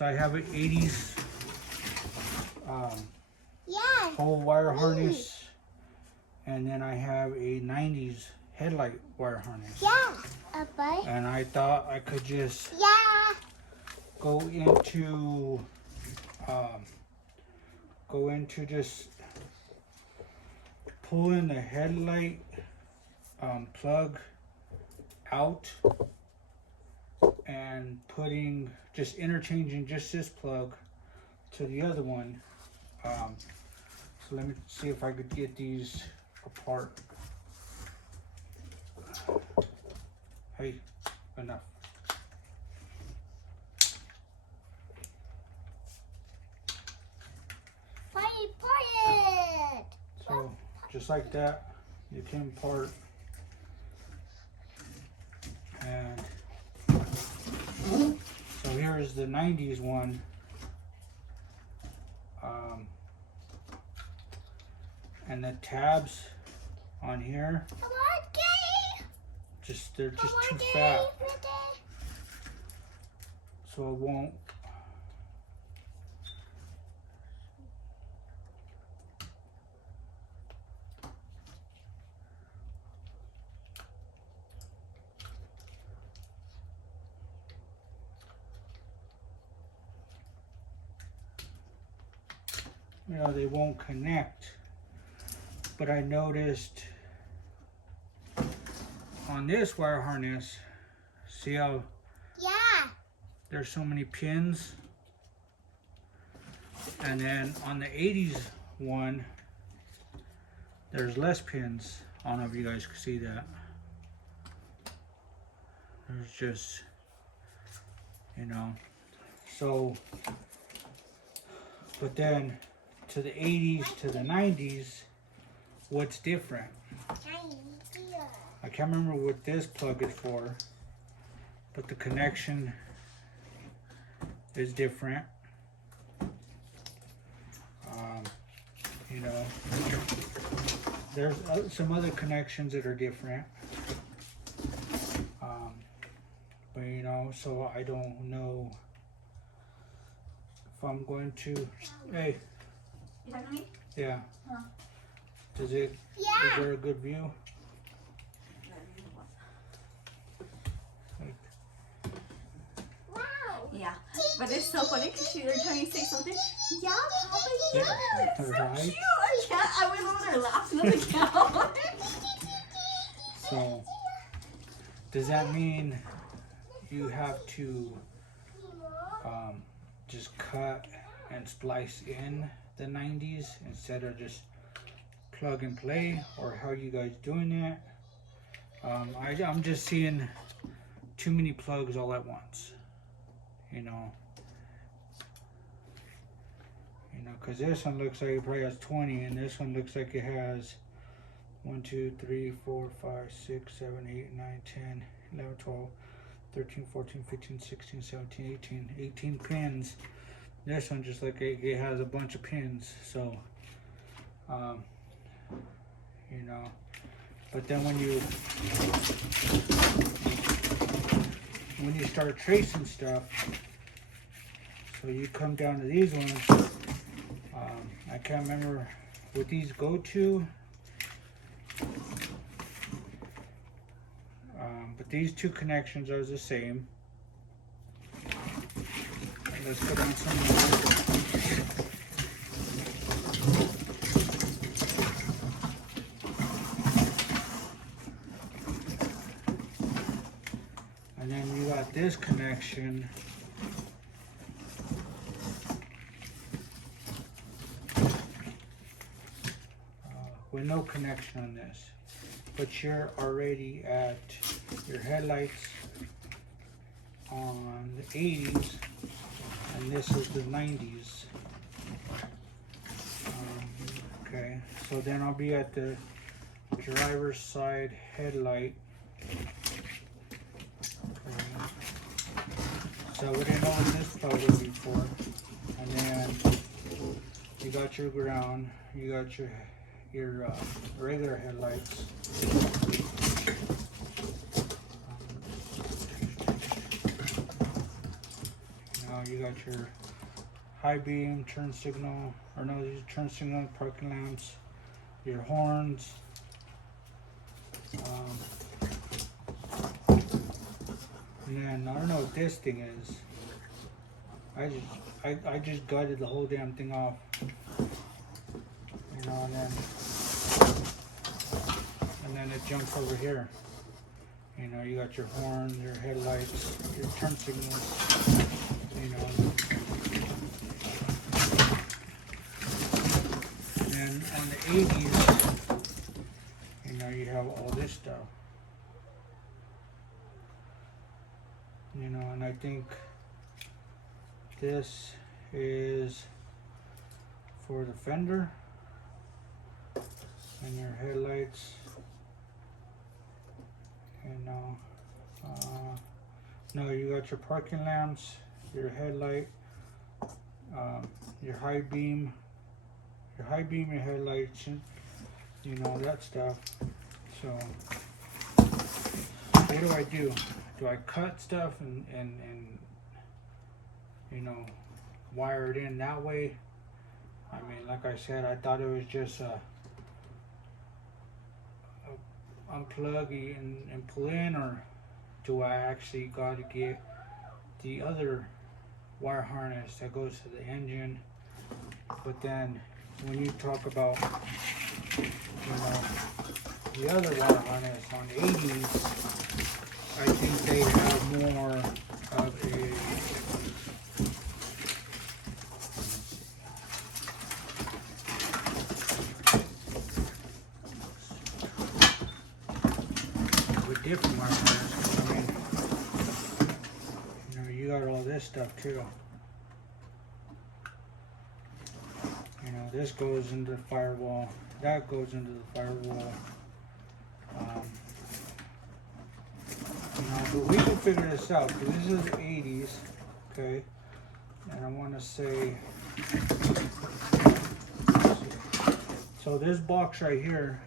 So I have an 80s Yeah. whole wire harness, and then I have a 90s headlight wire harness. Yeah. Bye. And I thought I could just Yeah. go into just pulling the headlight plug out and just interchanging just this plug to the other one. So let me see if I could get these apart. Hey, enough. It. So just like that, you can part. And so here is the 90s one. And the tabs on here, they're just too fat. So it won't. You know, they won't connect. But I noticed on this wire harness, see how there's so many pins? And then on the 80s one, there's less pins. I don't know if you guys can see that. There's just, you know, so, but then to the 80s to the 90s, what's different? I can't remember what this plug is for, but the connection is different. You know, there's some other connections that are different. But you know, so I don't know if I'm going to. Hey. You talking to me? Yeah. Huh? Is there a good view? Yeah, but it's so funny because they're trying to say something. Yeah, Papa, yes, it's so Right. cute. I went over there laughing on the couch. So, does that mean you have to just cut and splice in the 90s instead of just plug and play, or how are you guys doing that? I'm just seeing too many plugs all at once, you know, because this one looks like it probably has 20, and this one looks like it has 1, 2, 3, 4, 5, 6, 7, 8, 9, 10, 11, 12, 13, 14, 15, 16, 17, 18 pins. This one just like it has a bunch of pins. So, you know, but then when you start tracing stuff, so you come down to these ones. I can't remember what these go to. But these two connections are the same. And let's put on some more. And then you got this connection. With no connection on this. But you're already at your headlights on the 80s, and this is the 90s. Okay, so then I'll be at the driver's side headlight. So we didn't know what this plug would be for. And then you got your ground, you got your regular headlights. Now you got your high beam, turn signal, or no, these are turn signal, parking lamps, your horns. And then I don't know what this thing is. I just gutted the whole damn thing off. You know, and then it jumps over here. You know, you got your horn, your headlights, your turn signals. You know, and on the 80s, you know, you have all this stuff. You know, and I think this is for the fender and your headlights. And no, you got your parking lamps, your headlight, your high beam, your headlights, you know, that stuff. So what do I do? Do I cut stuff and you know, wire it in that way? I mean, like I said, I thought it was just unplug and pull in, or do I actually got to get the other wire harness that goes to the engine? But then when you talk about, you know, the other wire harness on the 80s, I think they have more of a different wire harness. I mean, you know, you got all this stuff too. You know, this goes into the firewall, that goes into the firewall. You know, but we can figure this out, because this is the 80s, okay? And I want to say, so this box right here,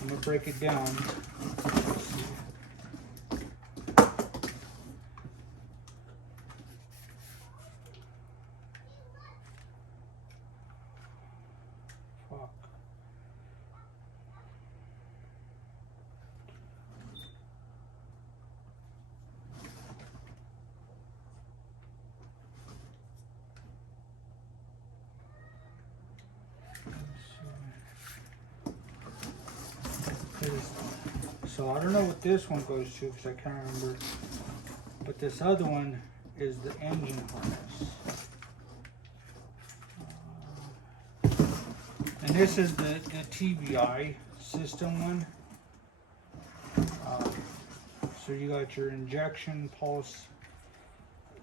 I'm gonna break it down. Fuck. So I don't know what this one goes to, because I can't remember. But this other one is the engine harness. And this is the TBI system one. So you got your injection pulse.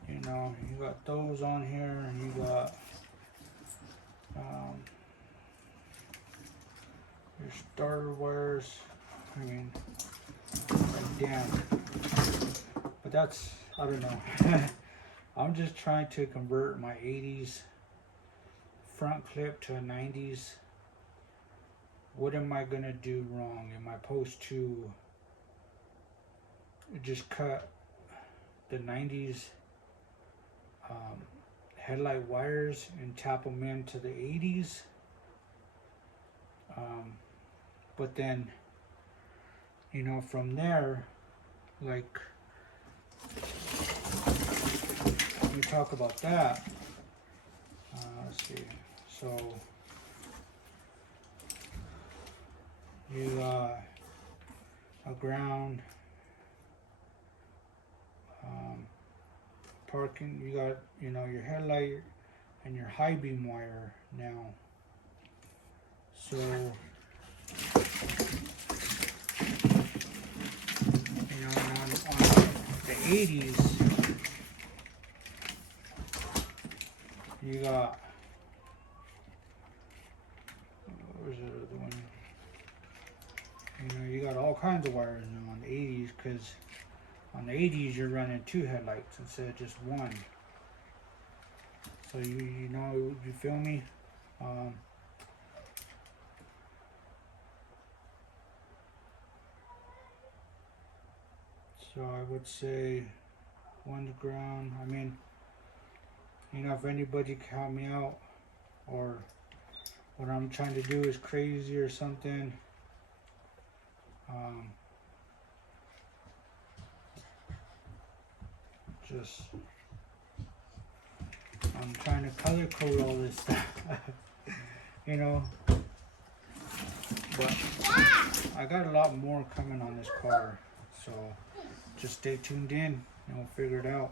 You know, you got those on here, and you got your starter wires. I mean, like, damn. But that's, I don't know. I'm just trying to convert my 80s front clip to a 90s. What am I gonna do wrong? Am I supposed to just cut the 90s headlight wires and tap them into the 80s? But then, you know, from there, like, we talk about that. Let's see. So you got a ground, parking. You got, you know, your headlight and your high beam wire now. So, you know, on the 80s, you got, where's the other one? You know, you got all kinds of wires now on the 80s, because on the 80s you're running 2 headlights instead of just 1. So you know, you feel me? So I would say one to ground. I mean, you know, if anybody can help me out, or what I'm trying to do is crazy or something, just I'm trying to color code all this stuff, you know. But I got a lot more coming on this car, so just stay tuned in and we'll figure it out.